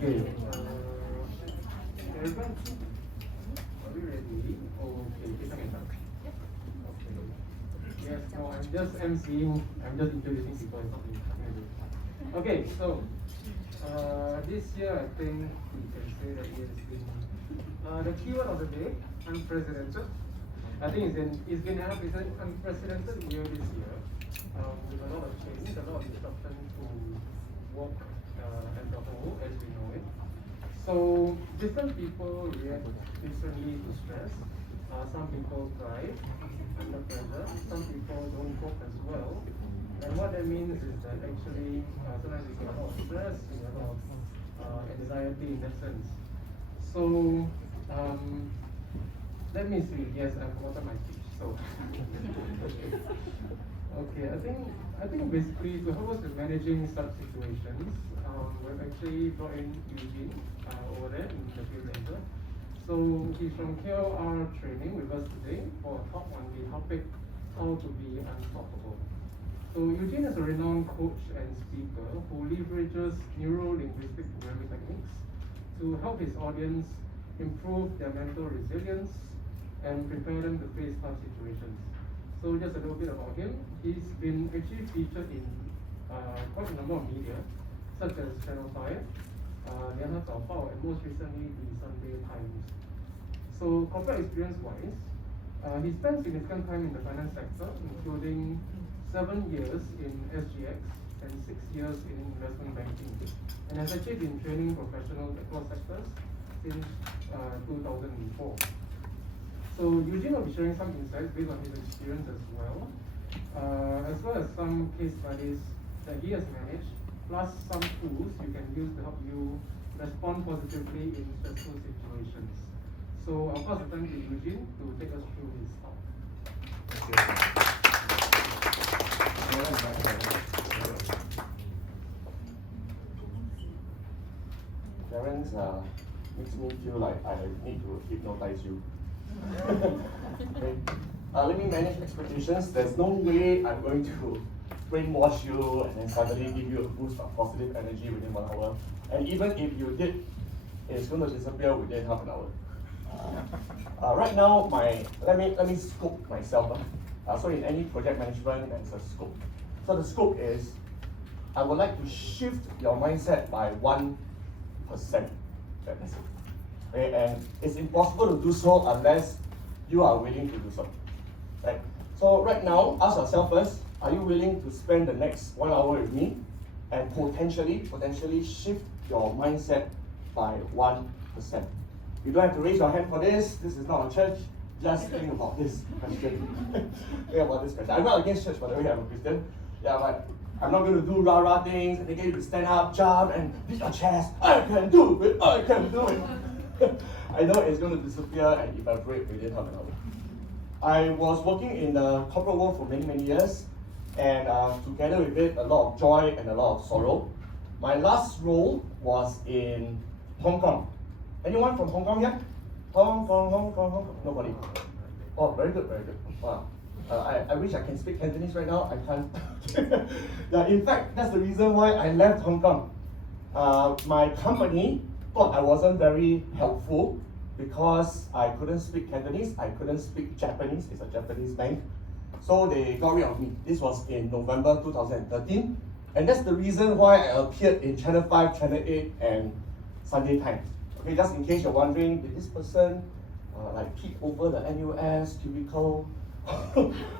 Okay. Everyone, are we ready? Okay, kita can start. Okay. Yes, no, I'm just emceeing. I'm just introducing people. It's not me. Okay, so this year I think we can say that it has been the keyword of the day, unprecedented. I think it's been an unprecedented year this year, with a lot of change, a lot of disruption to work as a whole, as we know it. So different people react differently to stress. Some people cry under pressure. Some people don't cope as well. And what that means is that actually sometimes you get a lot of stress, you get a lot of anxiety in that sense. So let me see. Yes, I've forgotten my speech. So okay, I think basically to help us with managing such situations, we've actually brought in Eugene over there in the field later. So he's from KLR Training with us today for a talk on the topic how to be unstoppable. So Eugene is a renowned coach and speaker who leverages neuro-linguistic programming techniques to help his audience improve their mental resilience and prepare them to face tough situations. So just a little bit about him. He's been actually featured in quite a number of media, such as Channel 5, Lianhe Zaobao, and most recently the Sunday Times. So corporate experience-wise, he spent significant time in the finance sector, including 7 years in SGX and 6 years in investment banking, and has actually been training professionals across sectors since 2004. So Eugene will be sharing some insights based on his experience as well as some case studies that he has managed, plus some tools you can use to help you respond positively in stressful situations. So I'll pass the time to Eugene to take us through his talk. Parents makes me feel like I need to hypnotize you. Okay. Let me manage expectations. There's no way I'm going to brainwash you and then suddenly give you a boost of positive energy within 1 hour. And even if you did, it's going to disappear within half an hour. Right now, let me scope myself. So in any project management, there's a scope. So the scope is, I would like to shift your mindset by 1%. That's it. Okay, and it's impossible to do so unless you are willing to do so. Right? So right now, ask yourself first, are you willing to spend the next 1 hour with me and potentially shift your mindset by 1%? You don't have to raise your hand for this. This is not a church. Just think about this question. Think about this question. I'm not against church, by the way, I'm a Christian. Yeah, but I'm not going to do rah-rah things and they get you to stand up, jump, and beat your chest. I can do it, I can do it. I know it's going to disappear and evaporate within half an hour. I was working in the corporate world for many, many years, and together with it, a lot of joy and a lot of sorrow. My last role was in Hong Kong. Anyone from Hong Kong here? Hong Kong. Nobody. Oh, very good, very good. Wow. I wish I can speak Cantonese right now. I can't. Yeah, in fact, that's the reason why I left Hong Kong. My company thought I wasn't very helpful because I couldn't speak Cantonese, I couldn't speak Japanese. It's a Japanese bank. So they got rid of me. This was in November 2013. And that's the reason why I appeared in Channel 5, Channel 8, and Sunday Times. Okay, just in case you're wondering, did this person peek over the NUS cubicle?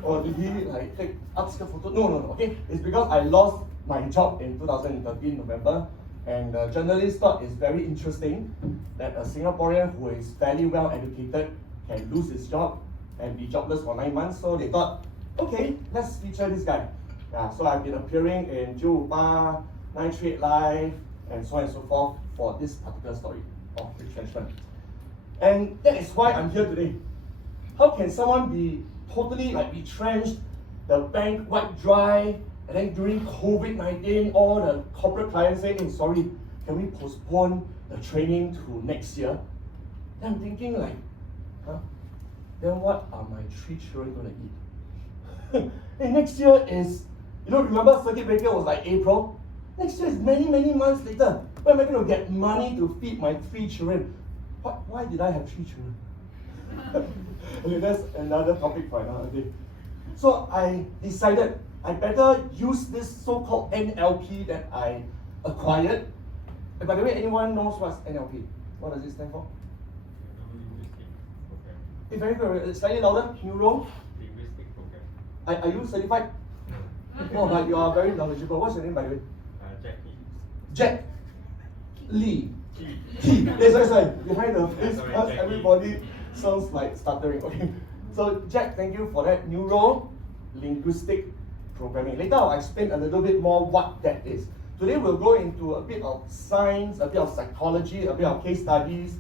Or did he take upskirt photo? No. Okay, it's because I lost my job in 2013 November, and the journalist thought it's very interesting that a Singaporean who is fairly well educated can lose his job and be jobless for 9 months. So they thought, okay, let's feature this guy. Yeah, so I've been appearing in 938 Live and so on and so forth for this particular story of retrenchment. And that is why I'm here today. How can someone be totally retrenched, the bank wiped dry, and then during COVID-19, all the corporate clients say, hey, sorry, can we postpone the training to next year? Then I'm thinking then what are my 3 children going to eat? Hey, next year is, remember circuit breaker was April? Next year is many, many months later. Where am I going to get money to feed my 3 children? Why did I have 3 children? Okay, that's another topic for another day. So I decided I better use this so-called NLP that I acquired. And by the way, anyone knows what's NLP? What does it stand for? Hey, very good. Slightly louder. Neuro. Linguistic program. Are you certified? No, but you are very knowledgeable. What's your name, by the way? Jackie. Jack Lee. Key. Key. Sorry. Behind the face, Sorry, because Jackie. everybody sounds like stuttering. Okay. So Jack, thank you for that. Neuro-linguistic programming. Later I'll explain a little bit more what that is. Today we'll go into a bit of science, a bit of psychology, a bit of case studies,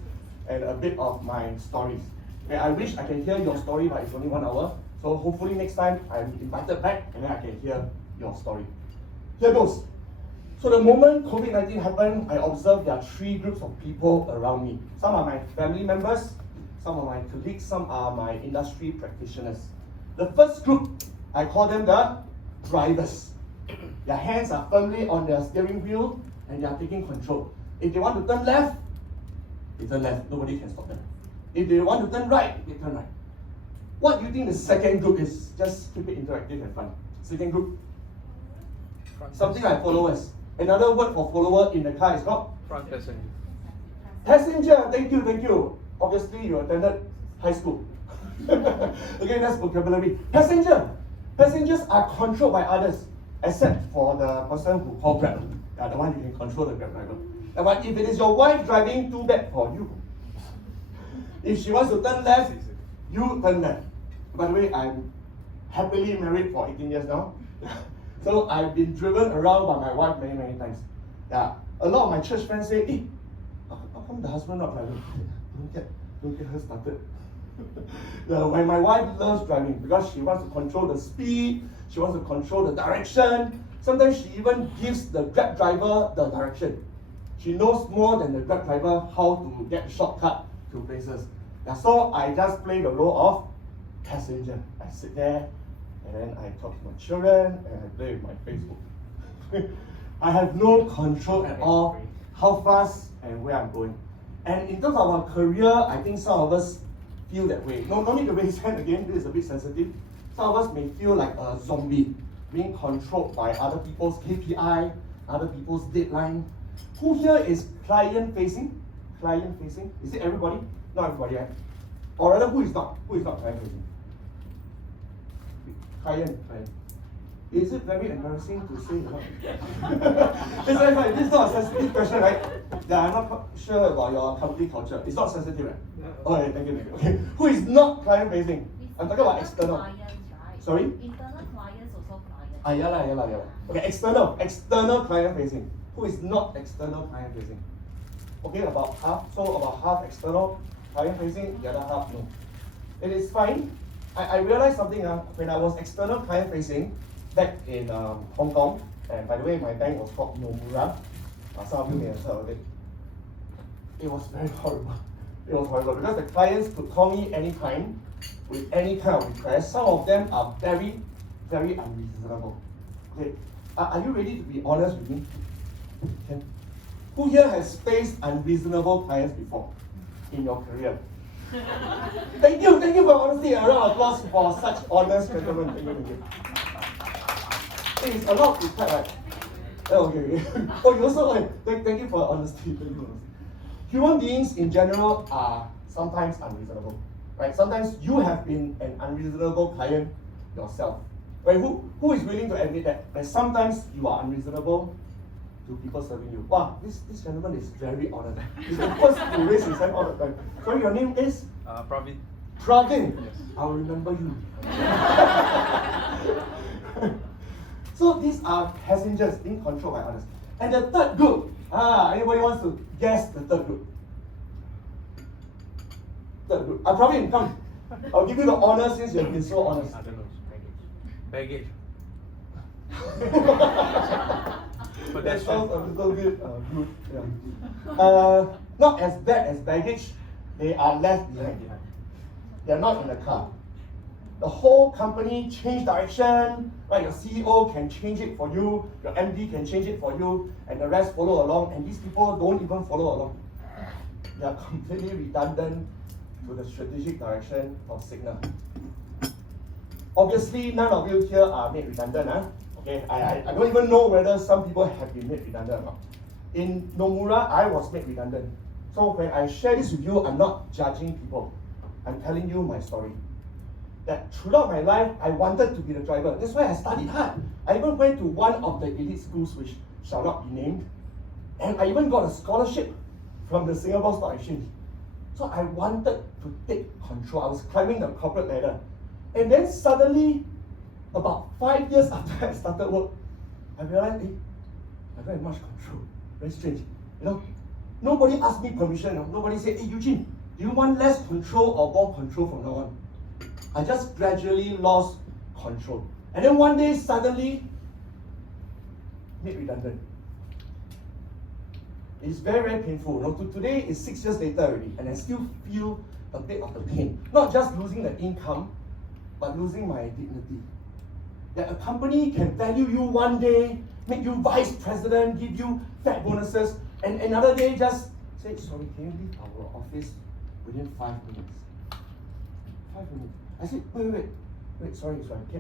and a bit of my stories. Okay, I wish I can hear your story, but it's only 1 hour. So hopefully next time I'm invited back and then I can hear your story. Here goes. So the moment COVID-19 happened, I observed there are 3 groups of people around me. Some are my family members, some are my colleagues, some are my industry practitioners. The first group, I call them the drivers. Their hands are firmly on their steering wheel and they are taking control. If they want to turn left, they turn left. Nobody can stop them. If they want to turn right, they turn right. What do you think the second group is? Just keep it interactive and fun. Second group, something like followers. Another word for follower in the car is called? Front passenger. Passenger. Thank you. Obviously, you attended high school. Okay, that's vocabulary. Passenger. Passengers are controlled by others, except for the person who called Grab. Yeah, the one you can control the Grab driver. But if it is your wife driving, too bad for you. If she wants to turn left, you turn left. By the way, I'm happily married for 18 years now. So I've been driven around by my wife many times. Yeah, a lot of my church friends say, "Hey, how come the husband not driving?" Don't get her started. Yeah, when my wife loves driving because she wants to control the speed, she wants to control the direction. Sometimes she even gives the Grab driver the direction. She knows more than the Grab driver how to get a shortcut to places. Yeah, so I just play the role of passenger. I sit there and then I talk to my children and I play with my Facebook. I have no control at all how fast and where I'm going. And in terms of our career, I think some of us feel that way. No need to raise hand again, this is a bit sensitive. Some of us may feel like a zombie, being controlled by other people's KPI, other people's deadline. Who here is client facing? Client facing? Is it everybody? Not everybody, right? Or rather, who is not? Who is not client facing? Client. Is it very embarrassing to say or not? This is not a sensitive question, right? Yeah, I'm not sure about your company culture. It's not sensitive, right? No. Okay, thank you. Okay, who is not client facing? I'm talking about external. Clients, right? Sorry? Internal clients also clients. Yeah. Okay, external client facing. Who is not external client facing? Okay, about half. So about half external client facing, the other half no. It is fine. I realized something when I was external client facing back in Hong Kong, and by the way, my bank was called Nomura. Some of you may have heard of it. It was very horrible. It was horrible because the clients could call me anytime with any kind of request. Some of them are very, very unreasonable. Okay, are you ready to be honest with me? Okay. Who here has faced unreasonable clients before in your career? Thank you for honesty. A round of applause for such honest gentlemen. Thank you. Hey, it's allowed to clap, right? Oh, okay. Oh, you also, okay. Thank you for honesty. Human beings in general are sometimes unreasonable, right? Sometimes you have been an unreasonable client yourself, right? Who is willing to admit that sometimes you are unreasonable to people serving you? Wow, this gentleman is very honest. He's the first to raise his hand all the time. Sorry, your name is? Praveen. Praveen. Yes. I'll remember you. So these are passengers being controlled by others. And the third group, anybody wants to guess the third group? Third group. Praveen, come. I'll give you the honor since you have been so honest. I don't know. Baggage. But That that's sounds a fine. little bit rude. Yeah. Not as bad as baggage. They are left behind. They are not in the car. the whole company change direction, right? Your CEO can change it for you, your MD can change it for you, and the rest follow along, and these people don't even follow along. They are completely redundant to the strategic direction of Cigna. Obviously, none of you here are made redundant. Okay, I don't even know whether some people have been made redundant or not. In Nomura, I was made redundant. So when I share this with you, I'm not judging people. I'm telling you my story. That throughout my life, I wanted to be the driver. That's why I studied hard. I even went to one of the elite schools which shall not be named. And I even got a scholarship from the Singapore Stock Exchange. So I wanted to take control. I was climbing the corporate ladder. And then suddenly, about 5 years after I started work, I realized, I don't have much control. Very strange. Nobody asked me permission. Nobody said, hey Eugene, do you want less control or more control from now on? I just gradually lost control. And then one day, suddenly, made redundant. It's very, very painful. Today is 6 years later already, and I still feel a bit of the pain. Not just losing the income, but losing my dignity. That a company can value you one day, make you vice president, give you fat bonuses, and another day just say, sorry, can you leave our office within 5 minutes? 5 minutes. I said, wait, sorry.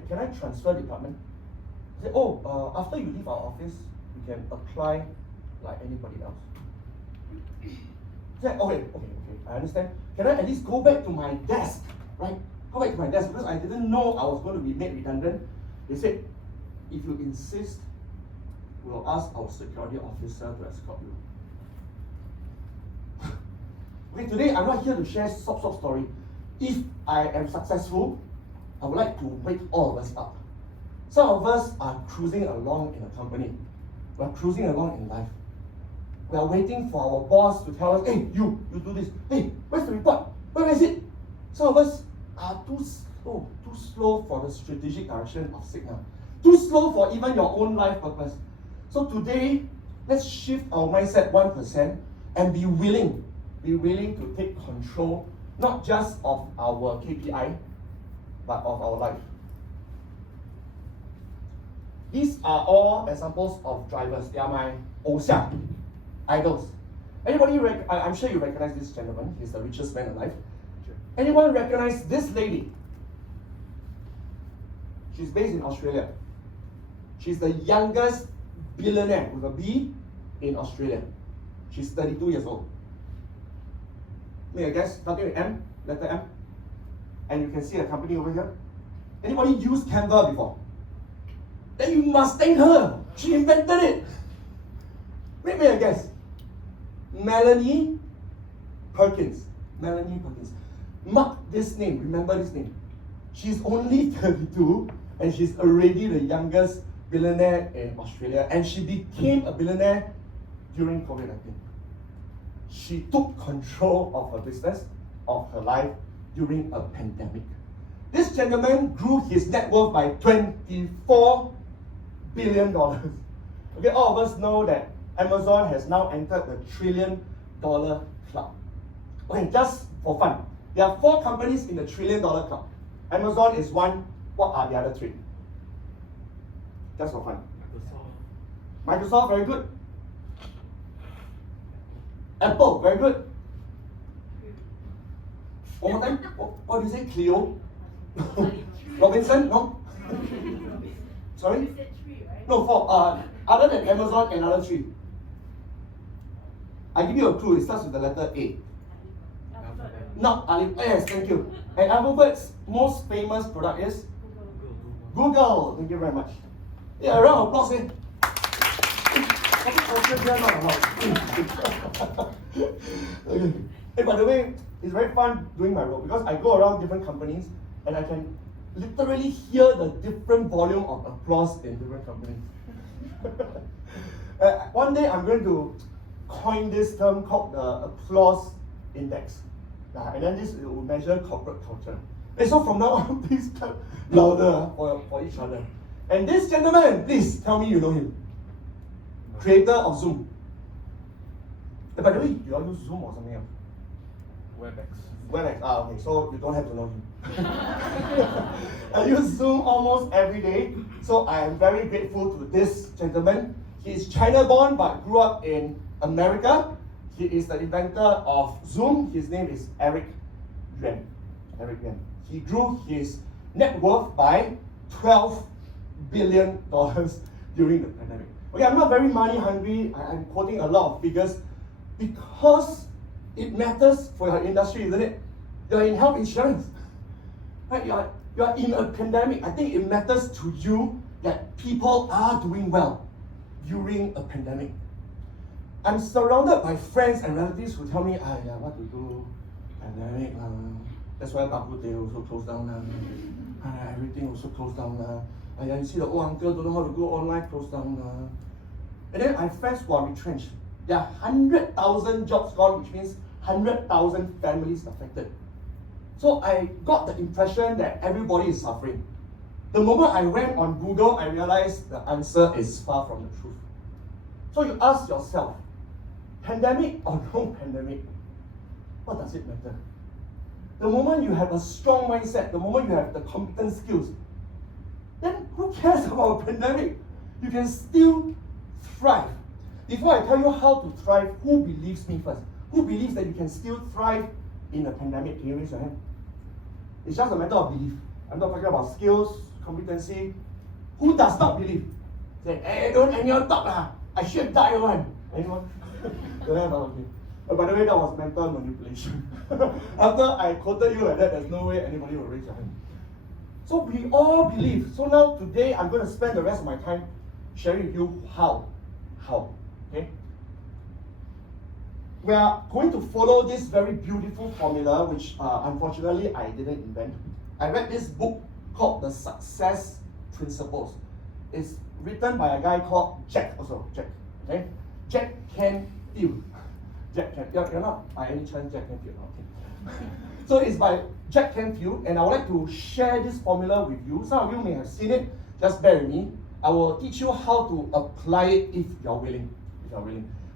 Can I transfer department? I said, after you leave our office, you can apply like anybody else. I said, okay, I understand. Can I at least go back to my desk, right? Go back to my desk because I didn't know I was going to be made redundant. They said, if you insist, we'll ask our security officer to escort you. Okay, today I'm not here to share sob story. If I am successful, I would like to wake all of us up. Some of us are cruising along in a company. We are cruising along in life. We are waiting for our boss to tell us, hey, you do this. Hey, where's the report? Where is it? Some of us are too slow for the strategic direction of Cigna. Too slow for even your own life purpose. So today, let's shift our mindset 1% and be willing to take control, not just of our KPI, but of our life. These are all examples of drivers. They are my 偶像, idols. Anybody, I'm sure you recognize this gentleman. He's the richest man alive. Sure. Anyone recognize this lady? She's based in Australia. She's the youngest billionaire with a B in Australia. She's 32 years old. Make a guess, starting with M, letter M. And you can see a company over here. Anybody used Canva before? Then you must thank her. She invented it. Make a guess. Melanie Perkins. Mark this name, remember this name. She's only 32 and she's already the youngest billionaire in Australia, and she became a billionaire during COVID-19. She took control of her business, of her life during a pandemic. This gentleman grew his net worth by $24 billion. Okay, all of us know that Amazon has now entered the $1 trillion club. Okay, just for fun, there are 4 companies in the $1 trillion club. Amazon is one. What are the other 3? Just for fun. Microsoft, very good. Apple, very good. One more time. What do you say? Clio? Robinson? No? Sorry? You said 3, right? No, 4. Other than Amazon, another 3. I give you a clue. It starts with the letter A. Not Alibaba. Yes, thank you. And Alphabet's most famous product is Google. Thank you very much. Yeah, a round of applause. Okay. Hey, by the way, it's very fun doing my role because I go around different companies and I can literally hear the different volume of applause in different companies. One day I'm going to coin this term called the applause index. And then this will measure corporate culture. And so from now on, please clap louder for each other. And this gentleman, please tell me you know him. Creator of Zoom. By the way, you all use Zoom or something else? WebEx, okay, so you don't have to know him. I use Zoom almost every day, so I am very grateful to this gentleman. He is China-born but grew up in America. He is the inventor of Zoom. His name is Eric Yuan. He grew his net worth by $12 billion during the pandemic. Okay, I'm not very money hungry. I'm quoting a lot of figures because it matters for your industry, isn't it? You're in health insurance, right? You're in a pandemic. I think it matters to you that people are doing well during a pandemic. I'm surrounded by friends and relatives who tell me, yeah, what to do, pandemic, that's why Baku Day also closed down, everything also closed down. You see the old uncle don't know how to go online, closed down. And then I have friends who are retrenched. There are 100,000 jobs gone, which means 100,000 families affected. So I got the impression that everybody is suffering. The moment I went on Google, I realized the answer is far from the truth. So you ask yourself, pandemic or no pandemic, what does it matter? The moment you have a strong mindset, the moment you have the competent skills, then who cares about a pandemic? You can still thrive. Before I tell you how to thrive, who believes me first? Who believes that you can still thrive in a pandemic? Can you raise your hand? It's just a matter of belief. I'm not talking about skills, competency. Who does not believe? Say, hey, don't anyone talk. I should die one. Anyone? Don't have, okay. By the way, that was mental manipulation. After I quoted you like that, there's no way anybody will raise their hand. So we all believe. So now today, I'm going to spend the rest of my time sharing with you how. Okay? We are going to follow this very beautiful formula, which unfortunately I didn't invent. I read this book called The Success Principles. It's written by a guy called Jack. Okay? Jack Canfield. You're not by any chance Jack Canfield, okay? So it's by Jack Canfield, and I would like to share this formula with you. Some of you may have seen it, just bear with me. I will teach you how to apply it if you're willing.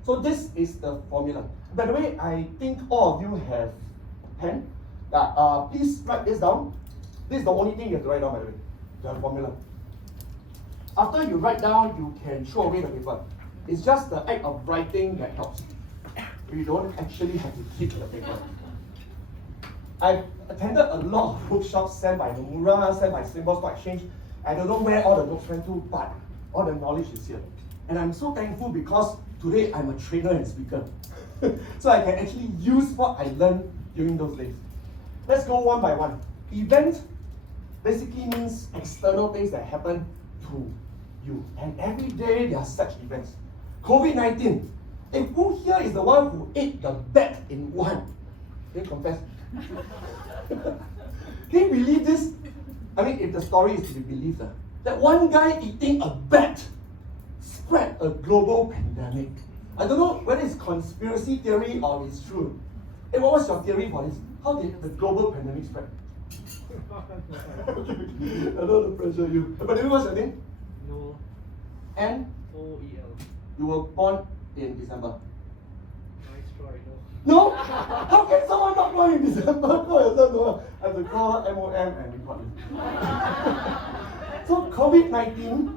So this is the formula. By the way, I think all of you have pen. Please write this down. This is the only thing you have to write down, by the way, the formula. After you write down, you can throw away the paper. It's just the act of writing that helps. You don't actually have to keep the paper. I've attended a lot of workshops sent by Nomura, sent by Singapore Stock Exchange. I don't know where all the notes went to, but all the knowledge is here. And I'm so thankful because today I'm a trainer and speaker. So I can actually use what I learned during those days. Let's go one by one. Event basically means external things that happen to you. And every day there are such events. COVID-19. Who here is the one who ate the bat in Wuhan? Can you confess? Can you believe this? I mean, if the story is to be believed, that one guy eating a bat spread a global pandemic. I don't know whether it's conspiracy theory or it's true. What was your theory for this? How did the global pandemic spread? I don't want to pressure you. But what's your name? No. And? OEL. You were born in December. Nice try, No? no. How can someone not born in December? Call yourself no. I have to call MOM and report you. So COVID-19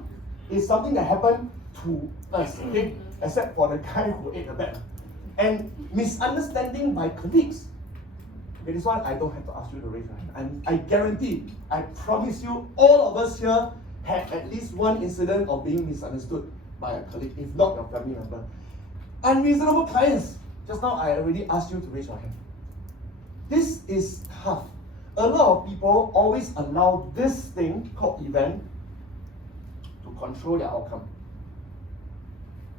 is something that happened to us, okay? Except for the guy who ate the bat. And misunderstanding by colleagues. Okay, this one I don't have to ask you to raise your hand. And I guarantee, I promise you, all of us here had at least one incident of being misunderstood by a colleague, if not your family member. Unreasonable clients. Just now I already asked you to raise your hand. This is tough. A lot of people always allow this thing called event to control their outcome.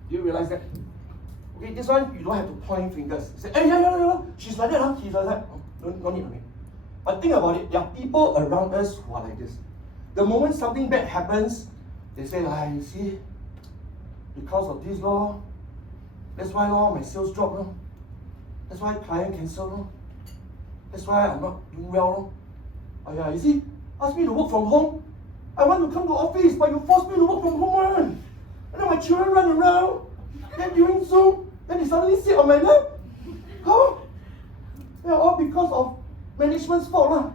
Do you realize that? Okay, this one you don't have to point fingers. Say, hey, yeah, she's like that, he's like that. No need. But think about it, there are people around us who are like this. The moment something bad happens, they say, you see, because of this law, that's why my sales drop. That's why client cancel. That's why I'm not doing well. You see, ask me to work from home. I want to come to office, but you force me to work from home. And then my children run around. Then during Zoom, then they suddenly sit on my lap. How? They're all because of management's fault lah.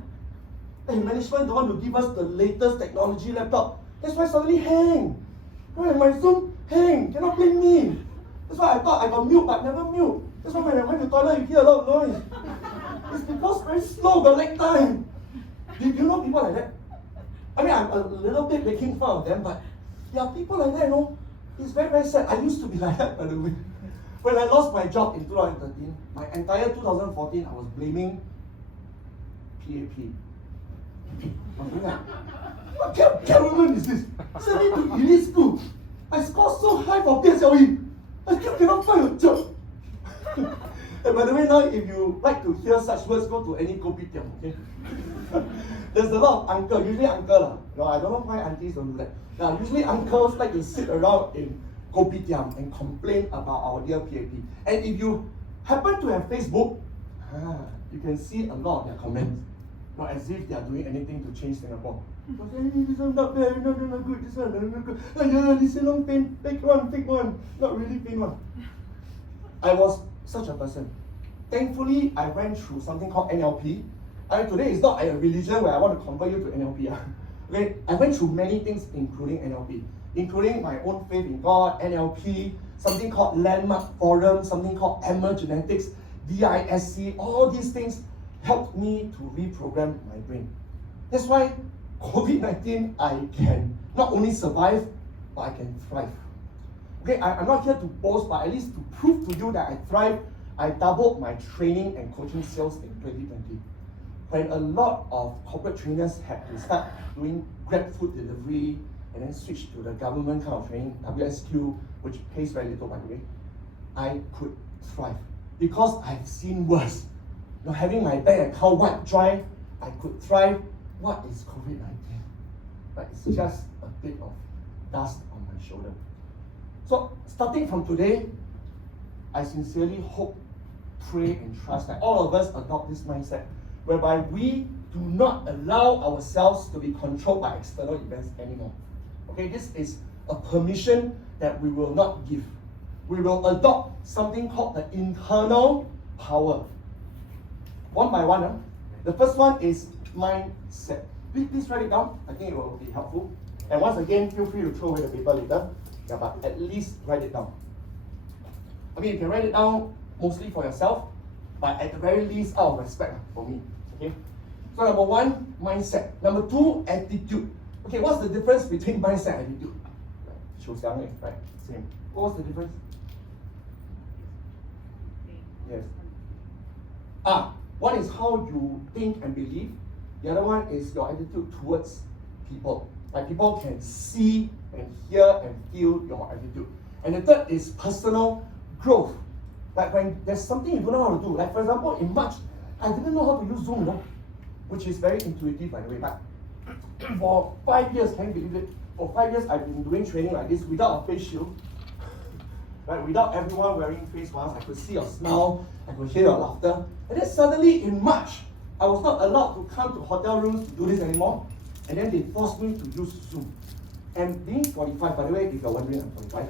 Hey, management don't want to give us the latest technology laptop. That's why suddenly hang. Right, my Zoom hang. Cannot blame me. That's why I thought I got mute but never mute. That's why when I went to the toilet you hear a lot of noise. It's because very slow, got lag time. Do you know people like that? I mean, I'm a little bit making fun of them, but there are people like that, you know. It's very, very sad. I used to be like that, by the way. When I lost my job in 2013, my entire 2014, I was blaming PAP. I was like, what kind of government is this? Send me to elite school. I scored so high for PSLE. I still cannot find a job. And by the way, now if you like to hear such words, go to any kopitiam, okay? There's a lot of uncle, usually uncle lah. No, I don't know why aunties don't do that. Now, usually uncles like to sit around in kopitiam and complain about our dear PAP. And if you happen to have Facebook, you can see a lot of their comments. Not as if they are doing anything to change Singapore. But hey, this one not bad, not good, this one not good. Yeah, this one long pain, fake one, not really pain one. I was such a person. Thankfully, I went through something called NLP. Today is not a religion where I want to convert you to NLP. Okay? I went through many things, including NLP, including my own faith in God, NLP, something called Landmark Forum, something called Emergenetics, DISC. All these things helped me to reprogram my brain. That's why COVID-19, I can not only survive, but I can thrive. Okay, I'm not here to boast, but at least to prove to you that I thrive, I doubled my training and coaching sales in 2020. When a lot of corporate trainers had to start doing Grab food delivery and then switch to the government kind of training, WSQ, which pays very little by the way, I could thrive because I've seen worse. You know, having my bank account wiped dry, I could thrive. What is COVID-19? But it's just a bit of dust on my shoulder. So starting from today, I sincerely hope, pray and trust that all of us adopt this mindset whereby we do not allow ourselves to be controlled by external events anymore. Okay, this is a permission that we will not give. We will adopt something called the internal power. One by one. The first one is mindset. Please write it down. I think it will be helpful. And once again, feel free to throw away the paper later. Yeah, but at least write it down. I mean, you can write it down mostly for yourself, but at the very least, out of respect for me. Okay? So number one, mindset. Number two, attitude. Okay, what's the difference between mindset and attitude? Right? Same. What's the difference? Yes. One is how you think and believe. The other one is your attitude towards people. Like people can see and hear and feel your attitude. And the third is personal growth. Like when there's something you don't know how to do. Like for example, in March, I didn't know how to use Zoom, which is very intuitive by the way. But for 5 years, can you believe it? For 5 years, I've been doing training like this without a face shield. Right? Without everyone wearing face masks, I could see your smile, I could hear your laughter. And then suddenly in March, I was not allowed to come to hotel rooms to do this anymore. And then they forced me to use Zoom. And being 45, by the way, if you're wondering, I'm 45.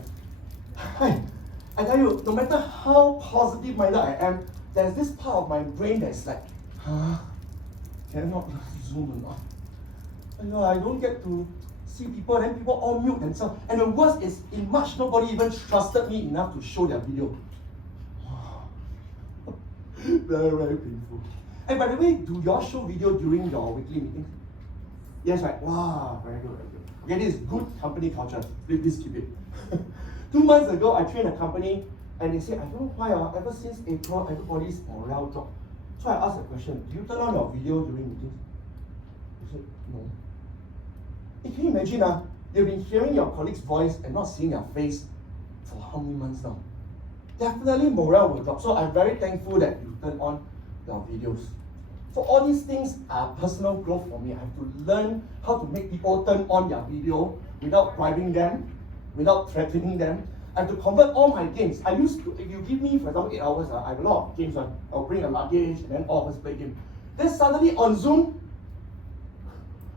I tell you, no matter how positive minded I am, there's this part of my brain that's like, cannot use Zoom or not. I don't get to see people, then people all mute themselves. And the worst is, in March, nobody even trusted me enough to show their video. Very, very painful. And by the way, do you all show video during your weekly meetings? Yes, right? Wow, very good, very good. Okay, this is good company culture. Please keep it. 2 months ago, I trained a company, and they said, I don't know why, ever since April, everybody's morale dropped. So I asked a question, do you turn on your video during meetings? They said, no. Hey, can you imagine, you've been hearing your colleague's voice and not seeing their face for how many months now? Definitely morale will drop. So I'm very thankful that you turn on your videos. So all these things are personal growth for me. I have to learn how to make people turn on their video without bribing them, without threatening them. I have to convert all my games. I used to, if you give me, for example, 8 hours, I have a lot of games. I'll bring a luggage and then all of us play game. Then suddenly on Zoom,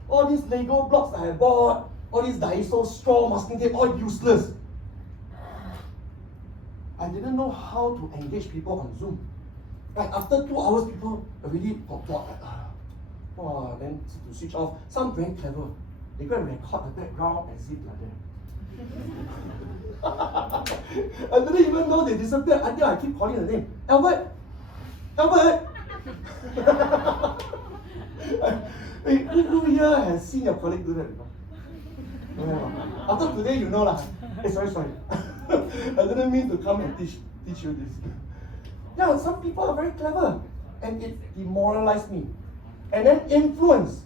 all these Lego blocks I bought, all these Daiso straw masking tape, all useless. I didn't know how to engage people on Zoom. Right, after 2 hours, people already got bored. Then to switch off. Some very clever. They go and record the background as if like that. I didn't even know they disappeared until I keep calling the name. Albert! Albert! Hey, who here has seen your colleague do that before? Yeah. After today, you know lah. Hey, sorry. I didn't mean to come and teach you this. Yeah, some people are very clever, and it demoralized me. And then influence.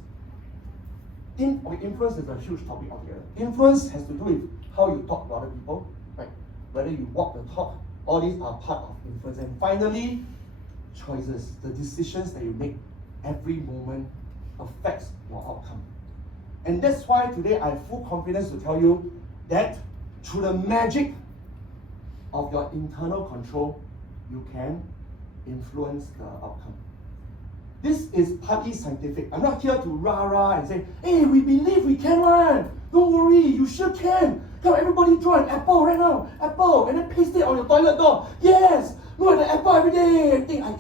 Influence is a huge topic altogether. Influence has to do with how you talk to other people, right? Whether you walk the talk, all these are part of influence. And finally, choices, the decisions that you make every moment affects your outcome. And that's why today I have full confidence to tell you that through the magic of your internal control, you can influence the outcome. This is partly scientific. I'm not here to rah-rah and say, hey, we believe we can one. Don't worry, you sure can. Come, everybody draw an apple right now. Apple, and then paste it on your toilet door. Yes, look at the apple every day and think, I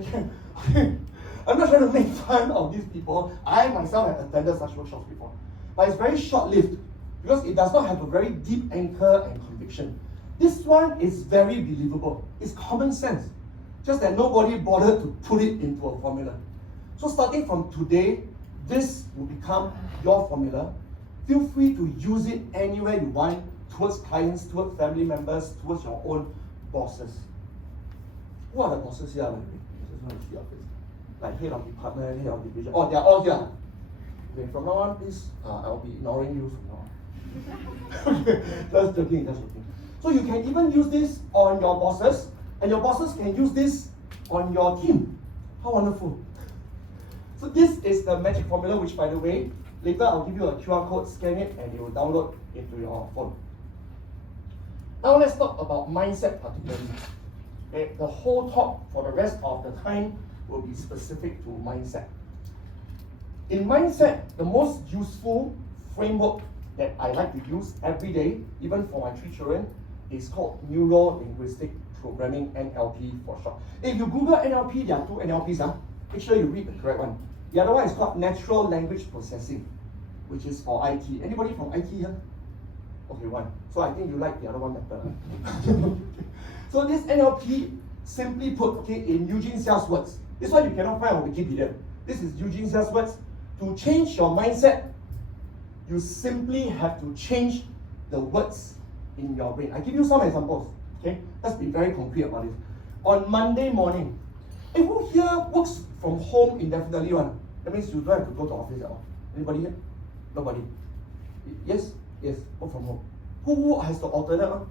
can. I'm not trying to make fun of these people. I myself have attended such workshops before. But it's very short-lived because it does not have a very deep anchor and conviction. This one is very believable. It's common sense. Just that nobody bothered to put it into a formula. So starting from today, this will become your formula. Feel free to use it anywhere you want, towards clients, towards family members, towards your own bosses. Who are the bosses here? I just want to see your face. Like head of department, head of division. Oh, they are all here. Okay, from now on, please, I'll be ignoring you from now on. Just joking. So you can even use this on your bosses, and your bosses can use this on your team. How wonderful. So this is the magic formula, which by the way, later I'll give you a QR code, scan it, and it will download into your phone. Now let's talk about mindset particularly. Okay, the whole talk for the rest of the time will be specific to mindset. In mindset, the most useful framework that I like to use every day, even for my 3 children, is called Neuro-Linguistic Programming, NLP for short. If you Google NLP, there are 2 NLPs. Make sure you read the correct one. The other one is called Natural Language Processing, which is for IT. Anybody from IT here? Okay, one. So I think you like the other one better. So this NLP, simply put, okay, in Eugene Seah's words, this one you cannot find on Wikipedia. This is Eugene Seah's words. To change your mindset, you simply have to change the words in your brain. I give you some examples. Okay, let's be very concrete about it. On Monday morning, who here works from home indefinitely one? That means you don't have to go to office at all. Anybody here? Nobody. Yes, work from home. Who has the alternate one?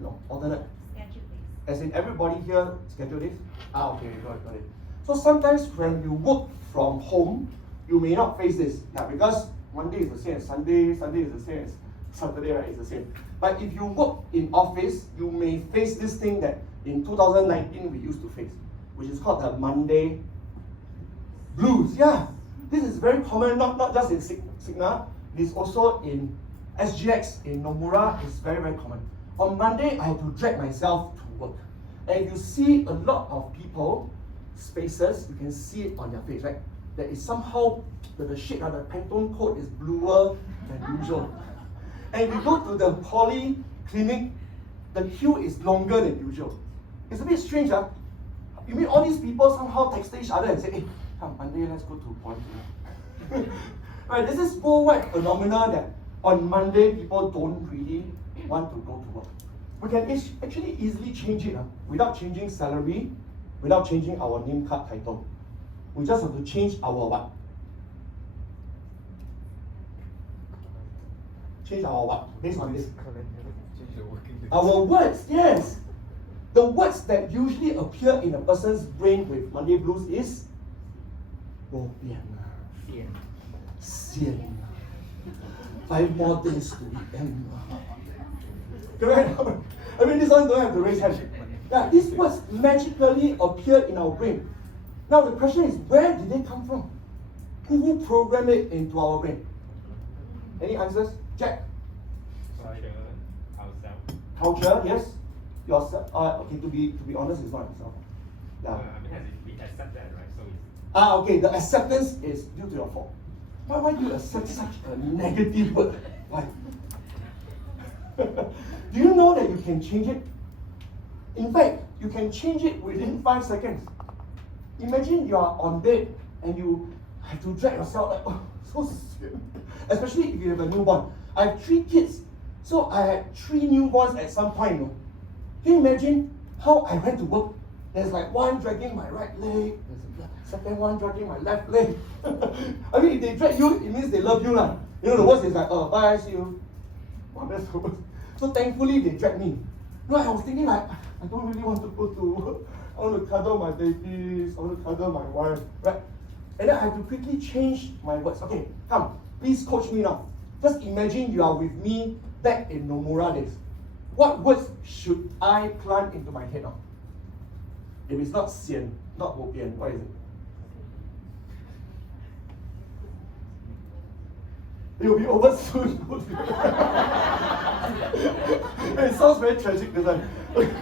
No, alternate. Schedule days. As in everybody here schedule this? Okay, got it. So sometimes when you work from home, you may not face this. Yeah, because Monday is the same as Sunday, Sunday is the same as Saturday, right? It's the same. But if you work in office, you may face this thing that in 2019 we used to face, which is called the Monday blues. Yeah, this is very common, not just in Cigna, it is also in SGX, in Nomura, it's very, very common. On Monday, I have to drag myself to work. And if you see a lot of people, spaces, you can see it on their face, right? That is somehow, the shade of the Pantone coat is bluer than usual. And if you go to the polyclinic, the queue is longer than usual. It's a bit strange, huh? You mean all these people somehow text each other and say, hey, come Monday, let's go to polyclinic. Right, this is worldwide phenomena that on Monday people don't really want to go to work. We can actually easily change it without changing salary, without changing our name card title. We just have to change our what? Change our what? Based on this. Our words, yes. The words that usually appear in a person's brain with Monday blues is bo pian, sian, 5 more days to the end. Correct? I mean, this one don't have to raise hand. Yeah, these words magically appear in our brain. Now the question is, where did they come from? Who programmed it into our brain? Any answers? Jack? By ourselves. Culture, yes. yourself. Okay, to be honest, it's not yourself. Yeah. I mean, as if we accept that, right? So it's Okay, the acceptance is due to your fault. Why do you accept such a negative word? Why? Do you know that you can change it? In fact, you can change it within 5 seconds. Imagine you are on bed and you have to drag yourself like, oh, so sick. Especially if you have a newborn. I have 3 kids, so I had 3 newborns at some point. You know? Can you imagine how I went to work? There's like one dragging my right leg, there's a second one dragging my left leg. I mean, if they drag you, it means they love you. Lah. You know, the worst is like, oh, bye, see you. Wow, that's the worst. So thankfully, they dragged me. No, I was thinking like, I don't really want to go to work. I want to cuddle my babies, I want to cuddle my wife, right? And then I have to quickly change my words. Okay, come, please coach me now. Just imagine you are with me back in Nomura days. What words should I plant into my head now? If it's not sian, not bopian, what is it? It will be over soon. It sounds very tragic, doesn't it?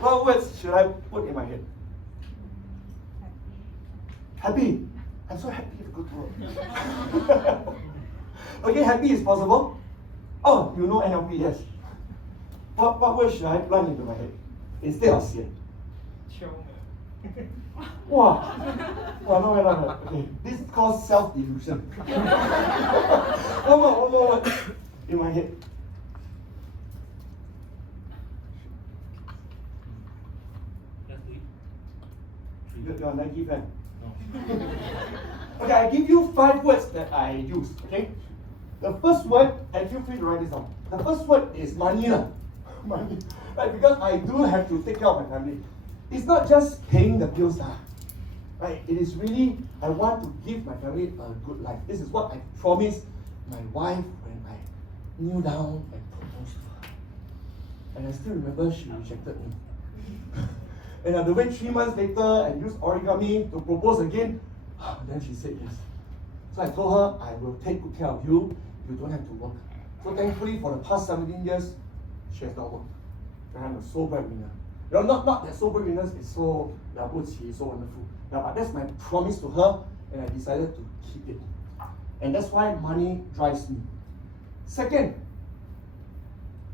What words should I put in my head? Happy. I'm so happy to go to work. Okay, happy is possible. Oh, you know NLP, yes. What word should I plant into my head instead of sian? Wow, no, okay. This is called self-delusion. One more word in my head. You're a Nike fan. Okay, I give you 5 words that I use. Okay, the first word, and feel free to write this down. The first word is money, money. Right, because I do have to take care of my family. It's not just paying the bills, right? It is really, I want to give my family a good life. This is what I promised my wife when I kneel down and proposed to her. And I still remember she rejected me. And I had to wait 3 months later and use origami to propose again. Then she said yes. So I told her, I will take good care of you. You don't have to work. So thankfully, for the past 17 years, she has not worked. And I'm a sole breadwinner. You know, not that sole breadwinners is so so wonderful. Yeah, but that's my promise to her, and I decided to keep it. And that's why money drives me. Second,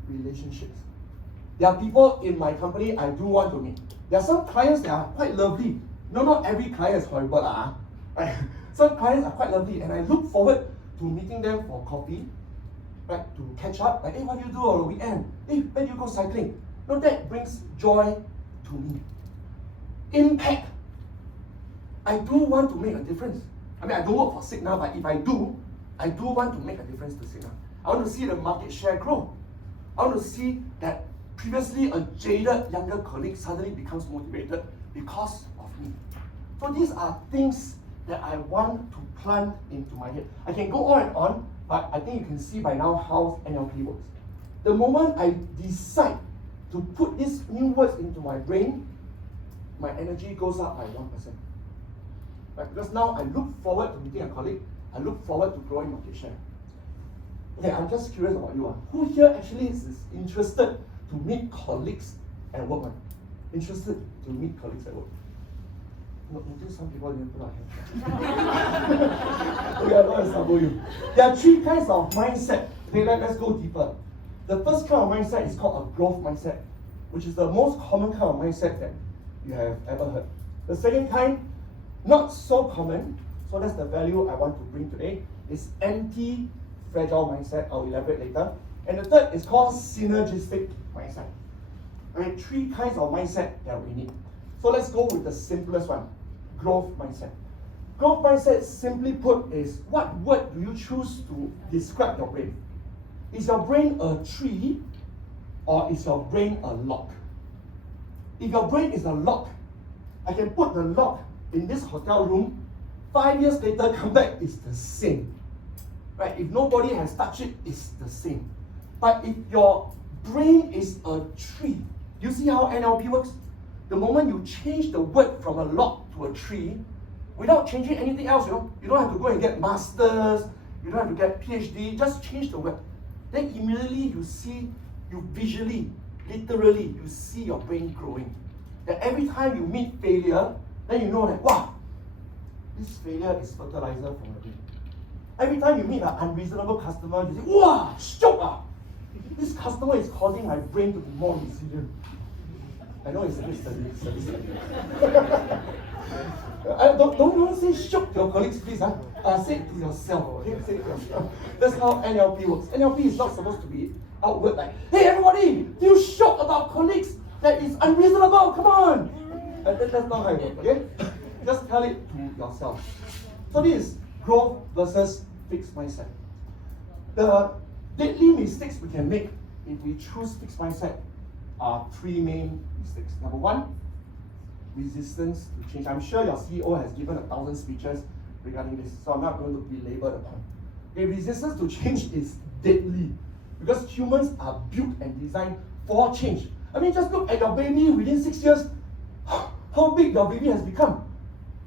relationships. There are people in my company I do want to meet. There are some clients that are quite lovely. No, not every client is horrible. Right? Some clients are quite lovely, and I look forward to meeting them for coffee, right? To catch up. Like, hey, what do you do on the weekend? Hey, where do you go cycling? No, that brings joy to me. Impact. I do want to make a difference. I mean, I don't work for Cigna, but if I do want to make a difference to Cigna. I want to see the market share grow. I want to see that previously a jaded younger colleague suddenly becomes motivated because of me. So these are things that I want to plant into my head. I can go on and on, but I think you can see by now how NLP works. The moment I decide to put these new words into my brain, my energy goes up by 1%. Right? Because now I look forward to meeting a colleague, I look forward to growing market share. Okay, I'm just curious about you. Who here actually is interested to meet colleagues at work? Interested to meet colleagues at work? Notice some people didn't put out hands. Okay, I'm not going to you. There are 3 kinds of mindset. Okay, let's go deeper. The first kind of mindset is called a growth mindset, which is the most common kind of mindset that you have ever heard. The second kind, not so common, so that's the value I want to bring today, is anti-fragile mindset. I'll elaborate later. And the third is called synergistic mindset. Right, 3 kinds of mindset that we need. So let's go with the simplest one, growth mindset. Growth mindset, simply put, is what word do you choose to describe your brain? Is your brain a tree or is your brain a lock? If your brain is a lock, I can put the lock in this hotel room, 5 years later come back, it's the same. Right? If nobody has touched it, it's the same. But if your brain is a tree, you see how NLP works? The moment you change the word from a lock to a tree, without changing anything else, you don't have to go and get masters, you don't have to get PhD, just change the word. Then immediately you visually literally, you see your brain growing. That every time you meet failure, then you know that, wow, this failure is fertilizer for my brain. Every time you meet an unreasonable customer, you say, wow, shock ah! This customer is causing my brain to be more resilient. I know it's a bit service. Don't say shock to your colleagues, please. Say it to yourself. Okay? Say it to yourself. That's how NLP works. NLP is not supposed to be outward like, hey everybody, feel shocked about colleagues that is unreasonable, come on. That's not how it works, okay? Just tell it to yourself. So this is growth versus fixed mindset. The deadly mistakes we can make if we choose fixed mindset are three main mistakes. Number one, resistance to change. I'm sure your CEO has given 1,000 speeches regarding this, so I'm not going to belabor the point. Okay, resistance to change is deadly because humans are built and designed for change. I mean, just look at your baby within 6 years, how big your baby has become.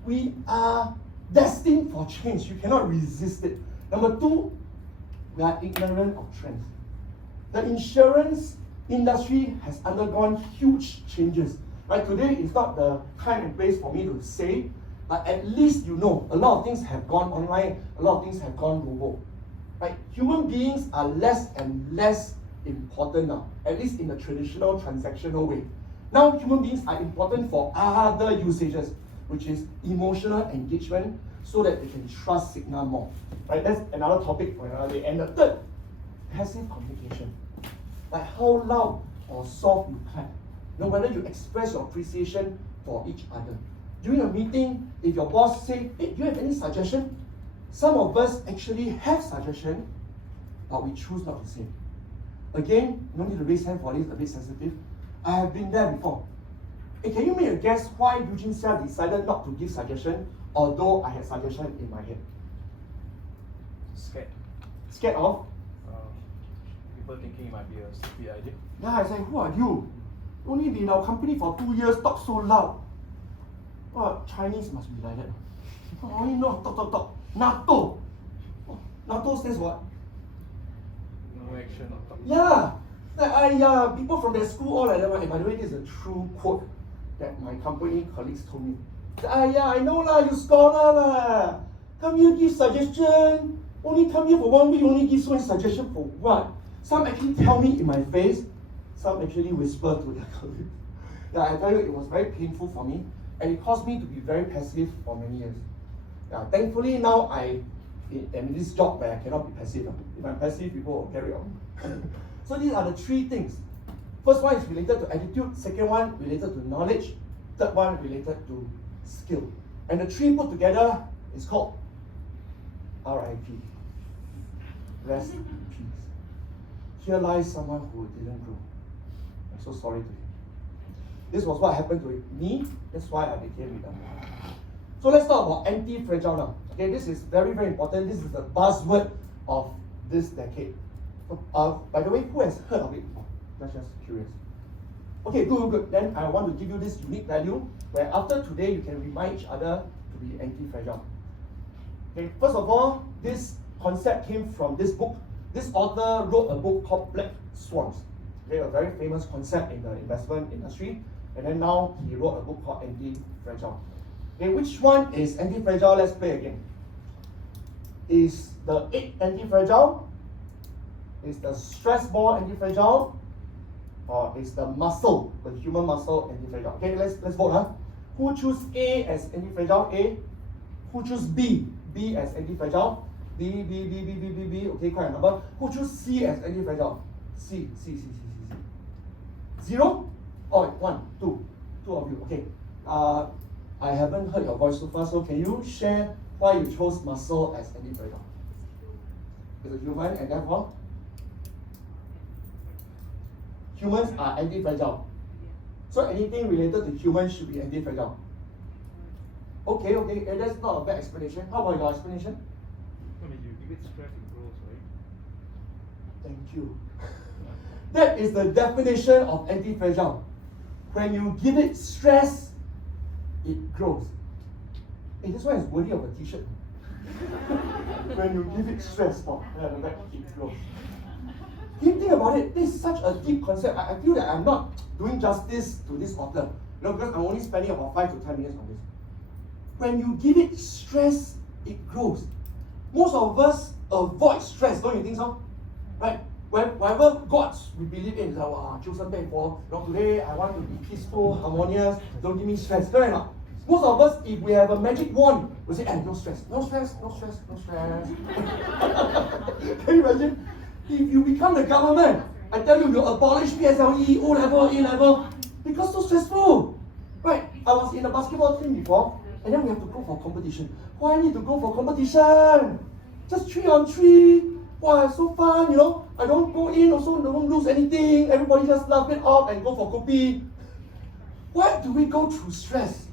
We are destined for change. You cannot resist it. Number two, we are ignorant of trends. The insurance industry has undergone huge changes. Right, today is not the time and place for me to say, but at least you know a lot of things have gone online, a lot of things have gone global. Right, human beings are less and less important now, at least in the traditional transactional way. Now human beings are important for other usages, which is emotional engagement, so that they can trust Cigna more. Right, that's another topic for another day. And the third, passive communication. Like how loud or soft you clap. No, whether you express your appreciation for each other. During a meeting, if your boss say, hey, do you have any suggestion? Some of us actually have suggestion, but we choose not to say. Again, no need to raise hand for this, a bit sensitive. I have been there before. Hey, can you make a guess why Eugene Seah decided not to give suggestion, although I had suggestion in my head? Scared. Scared of? People thinking it might be a stupid idea. Yeah, I said, who are you? Only been in our company for 2 years, talk so loud. Well, Chinese must be like that. Only know talk. NATO. Oh, NATO stands what? No action or talk. Yeah. Like, people from their school all like that. And by the way, this is a true quote that my company colleagues told me. I know lah, you scholar lah. Come here, give suggestion. Only come here for 1 week, only give one suggestion for what? Some actually tell me in my face. Some actually whisper to their colleagues. Yeah, I tell you, it was very painful for me, and it caused me to be very passive for many years. Yeah, thankfully now I am in this job where I cannot be passive. If I'm passive, people will carry on. So these are the three things. First one is related to attitude. Second one related to knowledge. Third one related to skill. And the three put together is called RIP. Rest in peace. Here lies someone who didn't grow. I'm so sorry to him. This was what happened to me. That's why I became redundant. So let's talk about anti-fragile now. Okay, this is very, very important. This is the buzzword of this decade. By the way, who has heard of it before? Just curious. Okay, good. Then I want to give you this unique value where after today you can remind each other to be anti-fragile. Okay, first of all, this concept came from this book. This author wrote a book called Black Swans. Okay, a very famous concept in the investment industry. And then now he wrote a book called Anti-Fragile. Okay, which one is anti-fragile? Let's play again. Is the 8 anti-fragile? Is the stress ball anti-fragile? Or is the muscle, the human muscle, anti-fragile? Okay, let's vote. Huh? Who choose A as anti-fragile? A. Who choose B? B as anti-fragile? B. Okay, quite a number. Who choose C as anti-fragile? C. 0? Oh, 1, 2. 2 of you. Okay. I haven't heard your voice so far, so can you share why you chose muscle as anti-fragile? It's a human, and therefore humans are anti-fragile. So anything related to humans should be anti-fragile. Okay, and that's not a bad explanation. How about your explanation? I mean, you give it stress, it grows, right? Thank you. That is the definition of anti-fragile. When you give it stress, it grows. Hey, this one is worthy of a t-shirt. When you give it stress, it grows. Can you think about it? This is such a deep concept. I feel that I'm not doing justice to this author, because I'm only spending about 5 to 10 minutes on this. When you give it stress, it grows. Most of us avoid stress, don't you think so? Right? Whatever gods we believe in, today I want to be peaceful, harmonious, don't give me stress. Correct or not? Most of us, if we have a magic wand, we say, no stress, no stress, no stress, no stress. Can you imagine? If you become the government, I tell you, you'll abolish PSLE, O level, A level, because so stressful. Right? I was in a basketball team before, and then we have to go for competition. Why I need to go for competition? Just 3-on-3. Wow, so fun, I don't go in, also don't lose anything. Everybody just laugh it off and go for kopi. Why do we go through stress?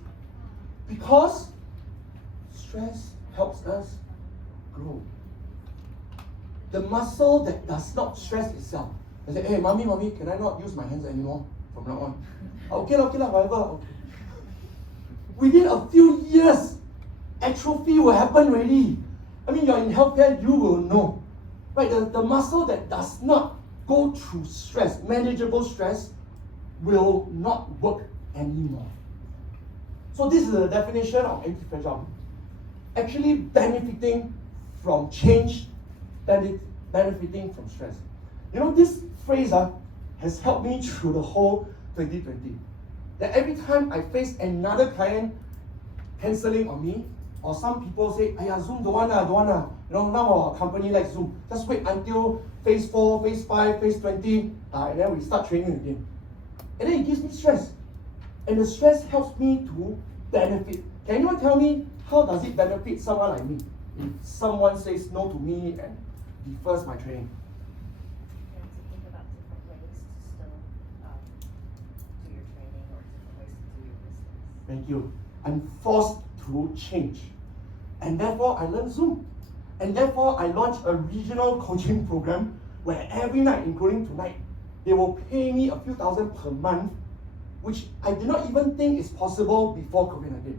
Because stress helps us grow. The muscle that does not stress itself. I say, hey, mommy, can I not use my hands anymore from now on? Okay, whatever. Okay. Within a few years, atrophy will happen already. I mean, you're in healthcare, you will know. Right, the muscle that does not go through stress, manageable stress, will not work anymore. So this is the definition of anti-fragile. Actually benefiting from change, benefiting from stress. This phrase has helped me through the whole 2020. That every time I face another client cancelling on me, or some people say, Zoom don't wanna. Now our company likes Zoom. Just wait until phase 4, phase 5, phase 20, and then we start training again. And then it gives me stress. And the stress helps me to benefit. Can anyone tell me how does it benefit someone like me? If someone says no to me and defers my training. You have to think about different ways to still do your training or different ways to do your business. Thank you. I'm forced to change. And therefore, I learn Zoom. And therefore, I launched a regional coaching program where every night, including tonight, they will pay me a few thousand per month, which I did not even think is possible before COVID-19.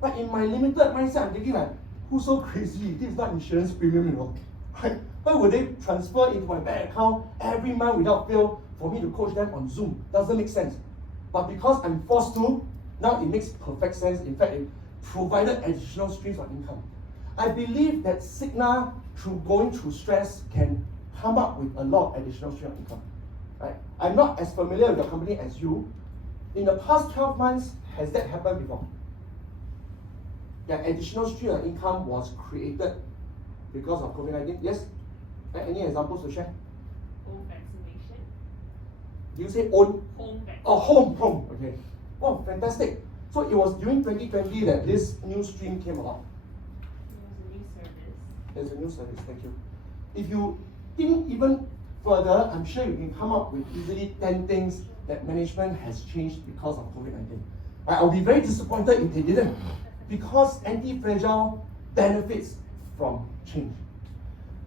But in my limited mindset, I'm thinking like, who's so crazy? This is not insurance premium, Right? Why would they transfer into my bank account every month without fail for me to coach them on Zoom? Doesn't make sense. But because I'm forced to, now it makes perfect sense. In fact, it provided additional streams of income. I believe that Cigna, through going through stress, can come up with a lot of additional streams of income. Right? I'm not as familiar with the company as you. In the past 12 months, has that happened before? That additional stream of income was created because of COVID-19? Yes? Any examples to share? Home vaccination. Do you say own? Home vaccination. Oh, home. Okay. Oh, fantastic. So it was during 2020 that this new stream came about. It was a new service. There's a new service, thank you. If you think even further, I'm sure you can come up with easily 10 things that management has changed because of COVID-19. I'll be very disappointed if they didn't, because anti-fragile benefits from change.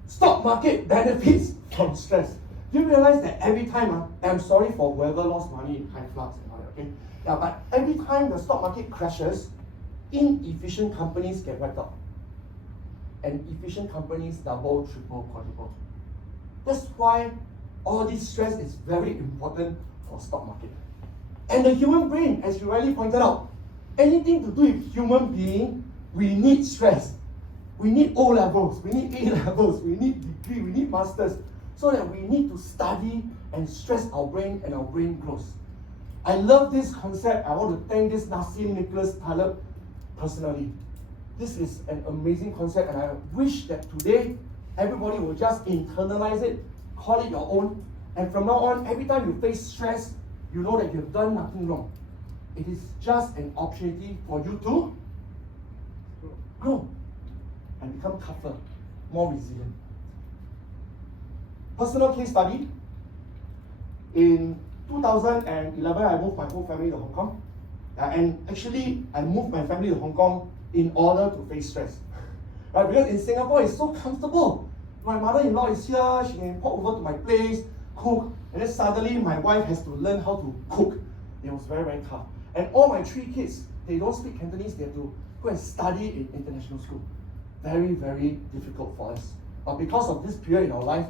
Stock market benefits from stress. Do you realize that every time, I'm sorry for whoever lost money in high floods and all that, okay? Yeah, but every time the stock market crashes, inefficient companies get wiped out. And efficient companies double, triple, quadruple. That's why all this stress is very important for stock market. And the human brain, as you rightly pointed out, anything to do with human being, we need stress. We need O levels, we need A levels, we need degree, we need masters, so that we need to study and stress our brain and our brain grows. I love this concept. I want to thank this Nassim Nicholas Taleb personally. This is an amazing concept, and I wish that today everybody will just internalize it, call it your own, and from now on, every time you face stress, you know that you've done nothing wrong. It is just an opportunity for you to grow and become tougher, more resilient. Personal case study. In 2011, I moved my whole family to Hong Kong. And actually, I moved my family to Hong Kong in order to face stress. Right? Because in Singapore, it's so comfortable. My mother-in-law is here, she can pop over to my place, cook, and then suddenly my wife has to learn how to cook. It was very, very tough. And all my 3 kids, they don't speak Cantonese, they have to go and study in international school. Very, very difficult for us. But because of this period in our life,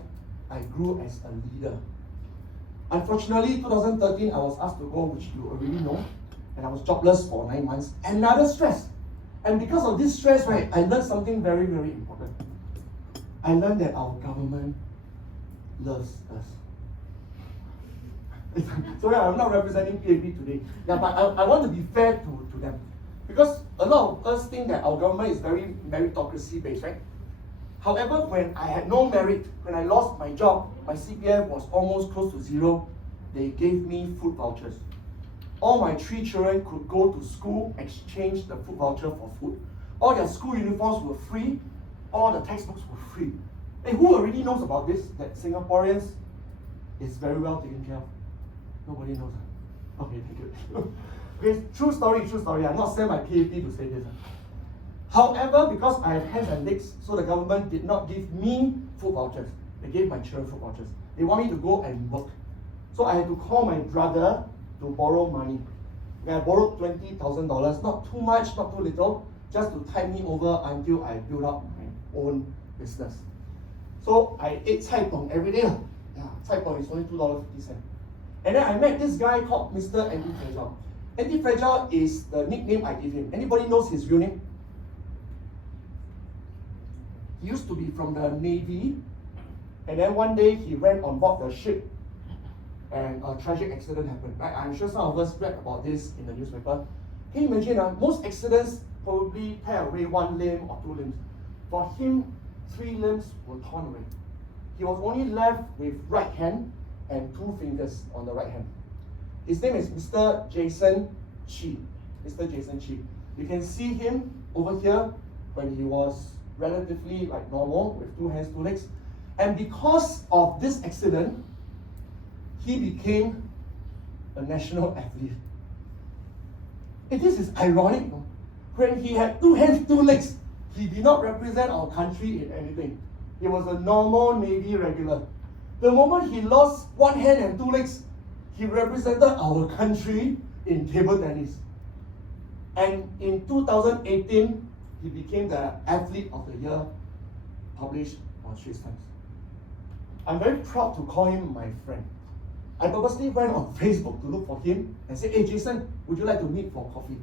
I grew as a leader. Unfortunately, 2013, I was asked to go, which you already know, and I was jobless for 9 months. Another stress. And because of this stress, right, I learned something very, very important. I learned that our government loves us. So yeah, I'm not representing PAP today. Yeah, but I want to be fair to them. Because a lot of us think that our government is very meritocracy based, right? However, when I had no merit, when I lost my job, my CPF was almost close to zero, they gave me food vouchers. All my 3 children could go to school, exchange the food voucher for food. All their school uniforms were free, all the textbooks were free. And who already knows about this? That Singaporeans is very well taken care of. Nobody knows. Okay, thank you. Okay, true story. I'm not sent my PhD to say this. However, because I have hands and legs, so the government did not give me food vouchers. They gave my children food vouchers. They want me to go and work. So I had to call my brother to borrow money. I borrowed $20,000, not too much, not too little, just to tide me over until I build up my own business. So I ate cai pong every day. Yeah, cai pong is only $2.50. And then I met this guy called Mr. Anti-Fragile. Anti-Fragile is the nickname I give him. Anybody knows his real name? He used to be from the Navy, and then one day he ran on board the ship, and a tragic accident happened. Right? I'm sure some of us read about this in the newspaper. Can you imagine? Most accidents probably tear away 1 limb or 2 limbs. For him, 3 limbs were torn away. He was only left with right hand and 2 fingers on the right hand. His name is Mr. Jason Chi. Mr. Jason Chi. You can see him over here when he was relatively like normal with 2 hands, 2 legs. And because of this accident, he became a national athlete. And this is ironic. When he had 2 hands, 2 legs, he did not represent our country in anything. He was a normal Navy regular. The moment he lost 1 hand and 2 legs, he represented our country in table tennis. And in 2018, he became the Athlete of the Year, published on Straits Times. I'm very proud to call him my friend. I purposely went on Facebook to look for him and said, "Hey Jason, would you like to meet for coffee?"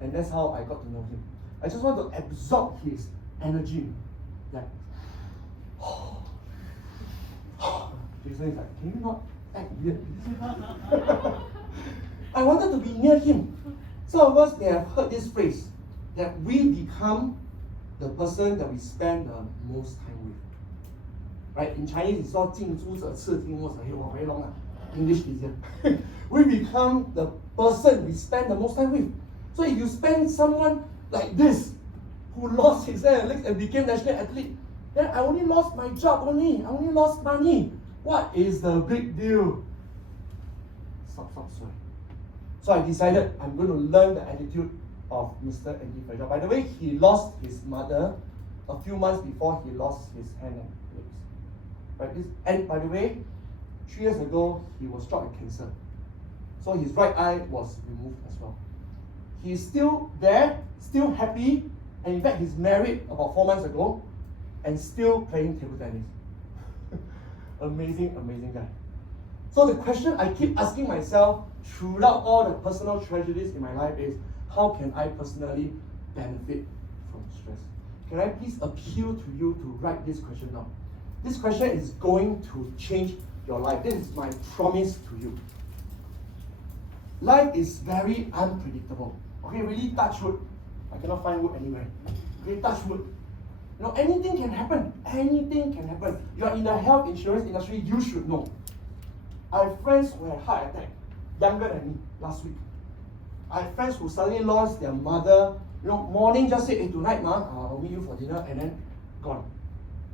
And that's how I got to know him. I just want to absorb his energy. Like, Jason is like, "Can you not act weird?" I wanted to be near him. Some of us may have heard this phrase, that we become the person that we spend the most time with. Right? In Chinese, it's called 近朱者赤，近墨者黑. Very long. English easier. We become the person we spend the most time with. So if you spend someone like this, who lost his hand and legs and became national athlete, then I only lost my job only. I only lost money. What is the big deal? Stop, sorry. So I decided I'm going to learn the attitude of Mr. Anti-Fragile. By the way, he lost his mother a few months before he lost his hand and legs. Right? And by the way, 3 years ago, he was struck with cancer. So his right eye was removed as well. He's still there, still happy, and in fact, he's married about 4 months ago and still playing table tennis. Amazing, amazing guy. So the question I keep asking myself throughout all the personal tragedies in my life is, how can I personally benefit from stress? Can I please appeal to you to write this question down? This question is going to change your life. This is my promise to you. Life is very unpredictable. Okay, really touch wood. I cannot find wood anywhere. Okay, touch wood. You know, anything can happen. Anything can happen. You are in the health insurance industry, you should know. I have friends who had heart attack, younger than me, last week. I have friends who suddenly lost their mother. You know, morning just say, "Hey, tonight, ma, I'll meet you for dinner," and then gone.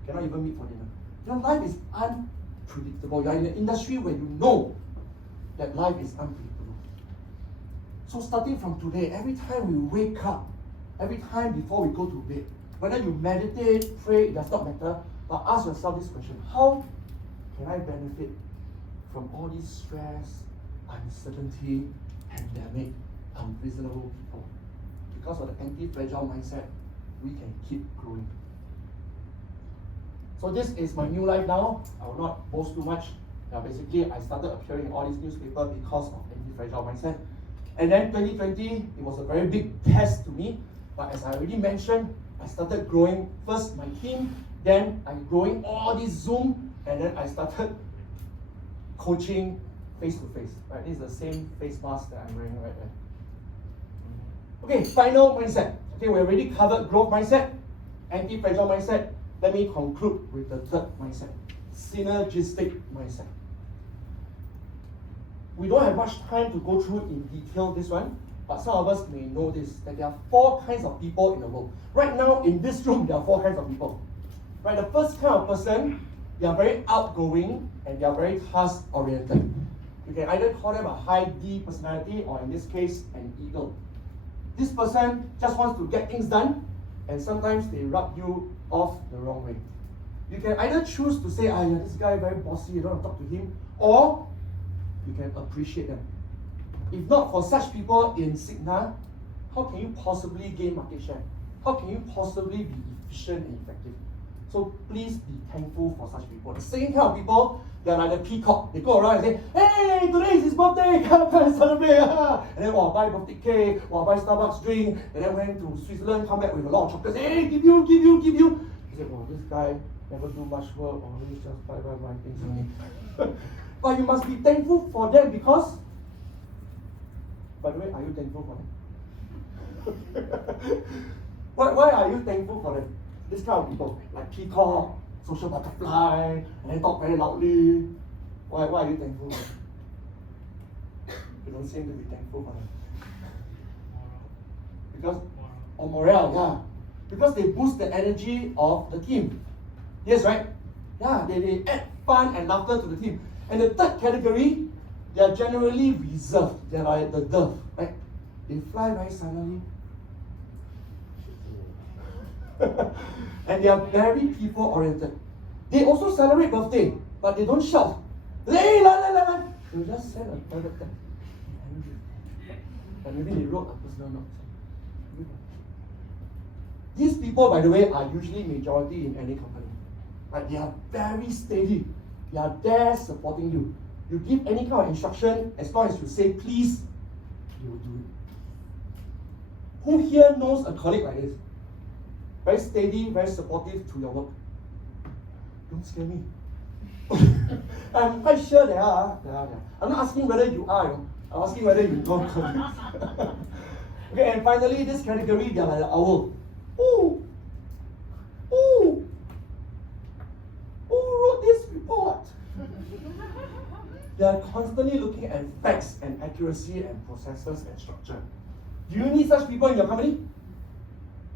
Cannot even meet for dinner. Your life is unpredictable. You are in an industry where you know that life is unpredictable. So starting from today, every time we wake up, every time before we go to bed, whether you meditate, pray, it does not matter, but ask yourself this question: how can I benefit from all this stress, uncertainty, pandemic, unreasonable people? Because of the anti-fragile mindset, we can keep growing. So this is my new life now. I will not boast too much. Basically, I started appearing in all these newspapers because of anti-fragile mindset. And then 2020, it was a very big test to me. But as I already mentioned, I started growing first my team, then I'm growing all this Zoom, and then I started coaching face-to-face. Right? This is the same face mask that I'm wearing right there. Okay, final mindset. Okay, we already covered growth mindset, anti-fragile mindset. Let me conclude with the third mindset, synergistic mindset. We don't have much time to go through in detail this one, but some of us may know this, that there are 4 kinds of people in the world. Right now, in this room, there are 4 kinds of people. Right, the first kind of person, they are very outgoing and they are very task-oriented. You can either call them a high D personality, or in this case, an eagle. This person just wants to get things done, and sometimes they rub you off the wrong way. You can either choose to say, yeah, this guy very bossy, you don't want to talk to him, or you can appreciate them. If not for such people in Cigna, how can you possibly gain market share? How can you possibly be efficient and effective? So please be thankful for such people. The same kind of people, they are like the peacock. They go around and say, hey, today is his birthday, come and celebrate. And then buy birthday cake, buy Starbucks drink, and then went to Switzerland, come back with a lot of chocolates. Hey, give you. He said, this guy never do much work, always just buy things only. But you must be thankful for them because, by the way, are you thankful for them? Why are you thankful for them? This kind of people, like peacock, social butterfly, and then talk very loudly. Why are you thankful for them? You don't seem to be thankful for them. Because, or morale, yeah. Because they boost the energy of the team. Yes, right? Yeah, they add fun and laughter to the team. And the third category, they are generally reserved. They are like the dove, right? They fly very silently. And they are very people-oriented. They also celebrate birthday, but they don't shout. Hey, la. They just send a private text. And maybe they wrote a personal note. These people, by the way, are usually majority in any company. Right? They are very steady. They are there supporting you. You give any kind of instruction, as long as you say please, they will do it. Who here knows a colleague like this? Very steady, very supportive to your work. Don't scare me. I'm quite sure there are. I'm not asking whether you are. I'm asking whether you know colleagues. Okay, and finally, this category, they are like the owl. Who wrote this report? They are constantly looking at facts and accuracy and processes and structure. Do you need such people in your company?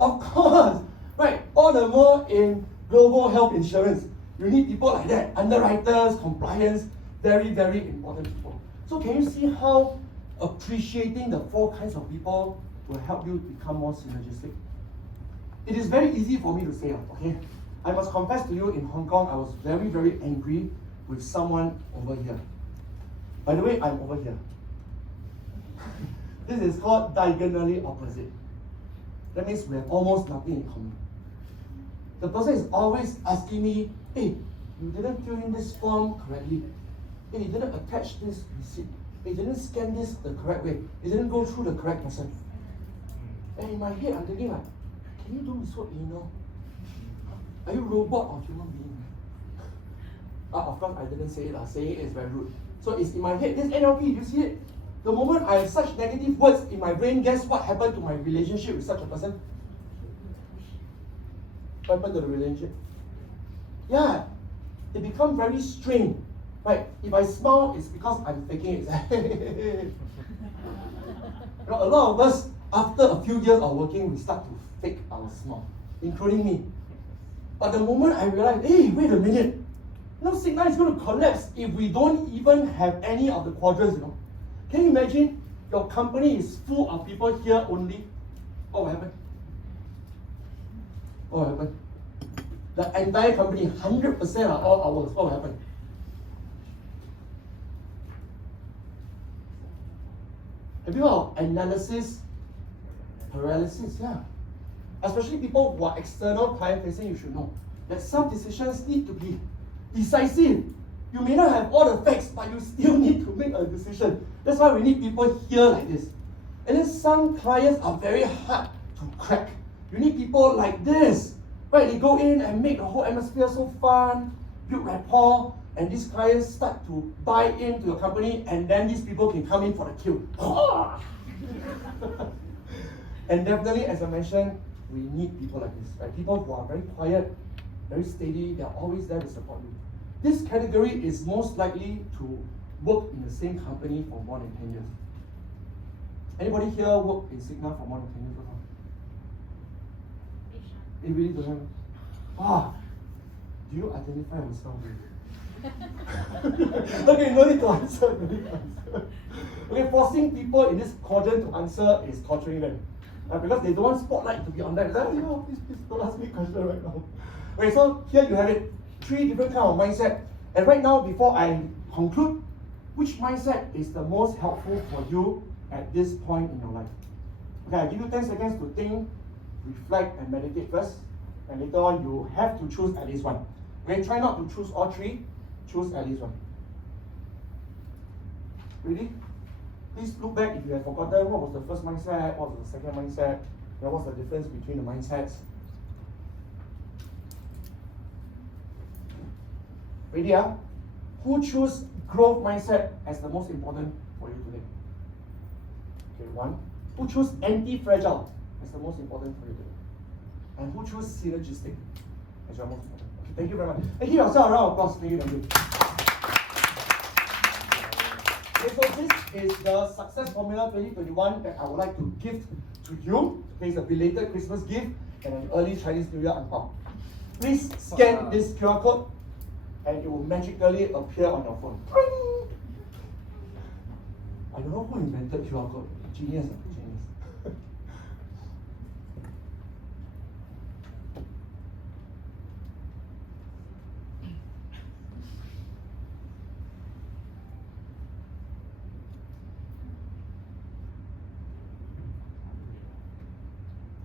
Of course, right? All the more in global health insurance, you need people like that. Underwriters, compliance, very, very important people. So can you see how appreciating the 4 kinds of people will help you become more synergistic? It is very easy for me to say, okay? I must confess to you, in Hong Kong, I was very, very angry with someone over here. By the way, I'm over here. This is called diagonally opposite. That means we have almost nothing in common. The person is always asking me, hey, you didn't fill in this form correctly. Hey, you didn't attach this receipt. Hey, you didn't scan this the correct way. You didn't go through the correct person. And in my head, I'm thinking like, can you do so anal? Are you robot or human being? Of course, I didn't say it. Saying it is very rude. So it's in my head. This NLP, you see it? The moment I have such negative words in my brain, guess what happened to my relationship with such a person? What happened to the relationship? Yeah, it becomes very strained. Right? If I smile, it's because I'm faking it. A lot of us, after a few years of working, we start to fake our smile, including me. But the moment I realize, hey, wait a minute, Cigna is going to collapse if we don't even have any of the quadrants, Can you imagine your company is full of people here only? What will happen? What will happen? The entire company, 100% are all ours. What will happen? Have you heard of analysis paralysis? Yeah. Especially people who are external client facing, you should know. that some decisions need to be decisive. You may not have all the facts, but you still need to make a decision. That's why we need people here like this. And then some clients are very hard to crack. You need people like this, right? They go in and make the whole atmosphere so fun, build rapport, and these clients start to buy into your company, and then these people can come in for the kill. And definitely, as I mentioned, we need people like this, right? People who are very quiet, very steady, they are always there to support you. This category is most likely to work in the same company for more than 10 years. Anybody here work in Cigna for more than 10 years or not? You really don't have? Ah, do you identify yourself with? Okay, no need to answer, no need to answer. Okay, forcing people in this quadrant to answer is torturing them. Because they don't want spotlight to be on them. Say, no, please don't ask me a question right now. Okay, so here you have it. 3 different kinds of mindset. And right now, before I conclude, which mindset is the most helpful for you at this point in your life? Okay, I'll give you 10 seconds to think, reflect, and meditate first. And later on, you have to choose at least one. Okay, try not to choose all 3. Choose at least one. Ready? Please look back if you have forgotten what was the first mindset, what was the second mindset, and what's the difference between the mindsets. Ready? Who chose growth mindset as the most important for you today? Okay, 1. Who chose anti-fragile as the most important for you today? And who chose synergistic as your most important? Okay, thank you very much. And give yourself a round of applause. Thank you, thank you. Okay, so this is the Success Formula 2021 that I would like to gift to you. Okay, it's a belated Christmas gift and an early Chinese New Year angpao. Please scan this QR code and it will magically appear on your phone. I don't know who invented QR code. Genius, genius.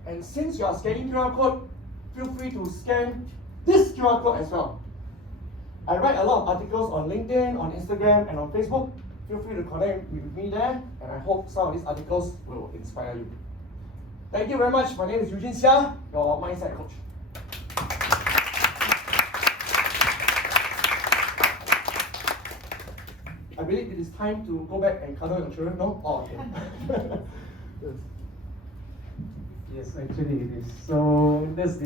And since you are scanning QR code, feel free to scan this QR code as well. I write a lot of articles on LinkedIn, on Instagram, and on Facebook. Feel free to connect with me there, and I hope some of these articles will inspire you. Thank you very much. My name is Eugene Seah, your mindset coach. I believe it is time to go back and cuddle your children, no? Oh, okay. Yes, actually it is. So that's the